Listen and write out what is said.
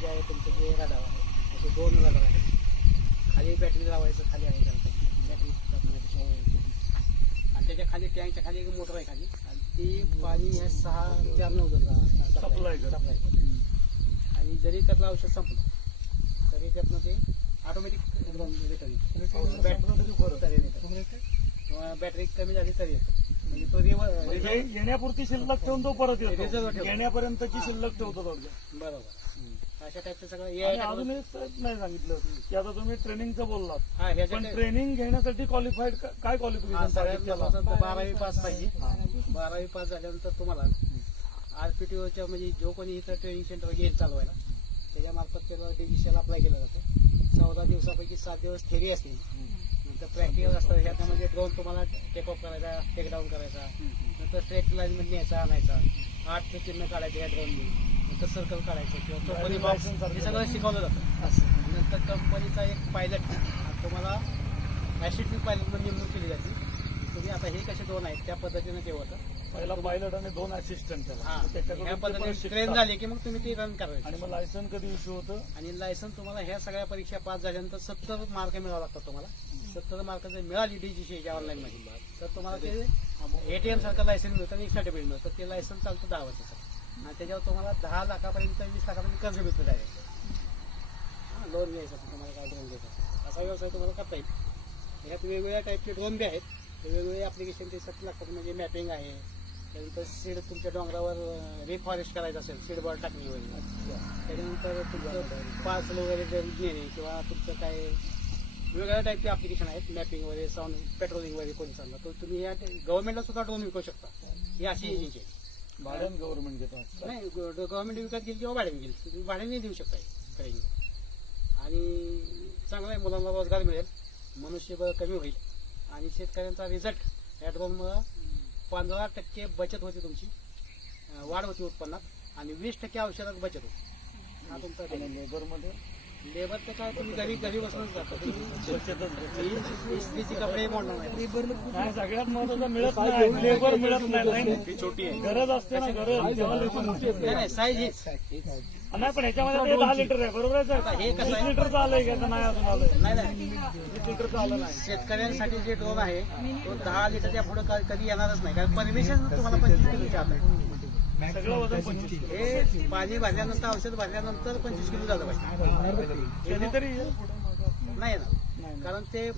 जे आहे तुमचं जे रडार आहे असे 2 रडार आहेत. खाली बॅटरी लावायचं खाली आहे त्याला बॅटरी आणि त्याच्या खाली टँकच्या खाली एक मोटर आहे खाली आणि ती पाणी हे 4 नौजला सप्लाय आणि जरी त्यातलं औषध संपलं तरी त्यातनं ते ऑटोमॅटिक किंवा बॅटरी कमी झाली तरी येतं म्हणजे तो येण्यापुरती शिल्लक ठेवून तो परत Reserve येतो ठेवतो. येण्यापर्यंतची शिल्लक ठेवतो थोडक्यात. बरोबर अशा टाईपचं सगळं आणि अजून एक नाही सांगितलं की आता तुम्ही ट्रेनिंगचं बोललात हा ह्याच्या पण ट्रेनिंग घेण्यासाठी क्वालिफाईड काय क्वालिफिकेशन सगळ्यात 12वी पास पाहिजे. 12वी पास झाल्यानंतर तुम्हाला आरपीटीओच्या म्हणजे जो कोणी इथं ट्रेनिंग सेंटर घेईल चालवायला त्याच्यामार्फत त्याला DGCL अप्लाय केलं जातं. 14 दिवसापैकी 7 दिवस थेरी असते नंतर प्रॅक्टिकल असतं. ह्याच्यामध्ये ड्रोन तुम्हाला टेक ऑफ करायचा टेक डाऊन करायचा नंतर स्ट्रेट लाईनमध्ये न्यायचा आणायचा 8 ते चिन्ह काढायचे ह्या ड्रोननी नंतर सर्कल काढायचं किंवा कंपनी बॉक्स हे सगळं शिकवलं जातं. नंतर कंपनीचा एक पायलट तुम्हाला ॲसिस्टंट पायलट म्हणून नेमणूक केली जाते. तुम्ही आता हे कसे 2 आहेत त्या पद्धतीने ते होतं. पहिला पायलट आणि 2 असिस्टंट ह्या पद्धतीने ट्रेन झाले की मग तुम्ही ते रन करायचं आणि मग लायसन कधी इश्यू होतं आणि लायसन तुम्हाला ह्या सगळ्या परीक्षा पास झाल्यानंतर 70 मार्क मिळावं लागतात तुम्हाला. 70 मार्क जर मिळाली DGCच्या ऑनलाईन मध्ये तर तुम्हाला ते ATM सारखं लायसन मिळतं आणि एक सर्टिफिकेट मिळतं. ते लायसन चालतं 10 वर्षाचं आणि त्याच्यावर तुम्हाला 10 लाखापर्यंत 20 लाखापर्यंत कर्ज मिळतं आहे. लोन घ्यायचं तुम्हाला काय ड्रोन घ्यायचं असा व्यवसाय तुम्हाला करता येईल. ह्यात वेगवेगळ्या टाईपचे ड्रोन बी आहेत. वेगवेगळे ॲप्लिकेशन त्यासाठी लागतात म्हणजे मॅपिंग आहे त्यानंतर सीड तुमच्या डोंगरावर रिफॉरेस्ट करायचं असेल सीड बॉल टाकणे वगैरे त्याच्यानंतर तुमचं पार्सल वगैरे नेणे किंवा तुमचं काय वेगवेगळ्या टाईपचे ॲप्लिकेशन आहेत मॅपिंग वगैरे साऊंड पेट्रोलिंग वगैरे कोणी चाललं तर तुम्ही या गव्हर्नमेंटला सुद्धा ड्रोन विकू शकता. ही अशी एजन्सी आहे. भाड्यानं गव्हर्नमेंट घेतात नाही गव्हर्नमेंट विकत घेईल किंवा भाड्याने घेईल तुम्ही भाड्याने देऊ शकता काही आणि चांगला आहे मुलांना रोजगार मिळेल मनुष्यबळ कमी होईल आणि शेतकऱ्यांचा रिझल्ट या ड्रोनमुळं 15% बचत होती तुमची वाढ होती उत्पन्नात आणि 20% औषधात बचत होती. हा तुमचा लेबरमध्ये लेबर तर काय तुम्ही घरी बसूनच जाता तुम्ही इस्त्रीची कपडे मोडणार नाही. नाही सगळ्यात महत्वाचं मिळत नाही लेबर मिळत नाही छोटी आहे गरज असते ना गरज तेव्हा लेबर मोठी असते. नाही साईज हेच नाही पण ह्याच्यामध्ये 10 लिटर आहे बरोबर आहे हे कसं 20 आहे लिटरचं आलंय का आता नाही अजून आलंय नाही 20 लिटरचं आलं नाही. शेतकऱ्यांसाठी जे ड्रोन आहे तो 10 लिटरच्या पुढे कधी येणारच नाही कारण परमिशन तुम्हाला 25 किलोची आहे. सगळं वजन 25 हे पाणी भरल्यानंतर औषध भरल्यानंतर 25 किलो झालं पाहिजे कधीतरी नाही येणार कारण ते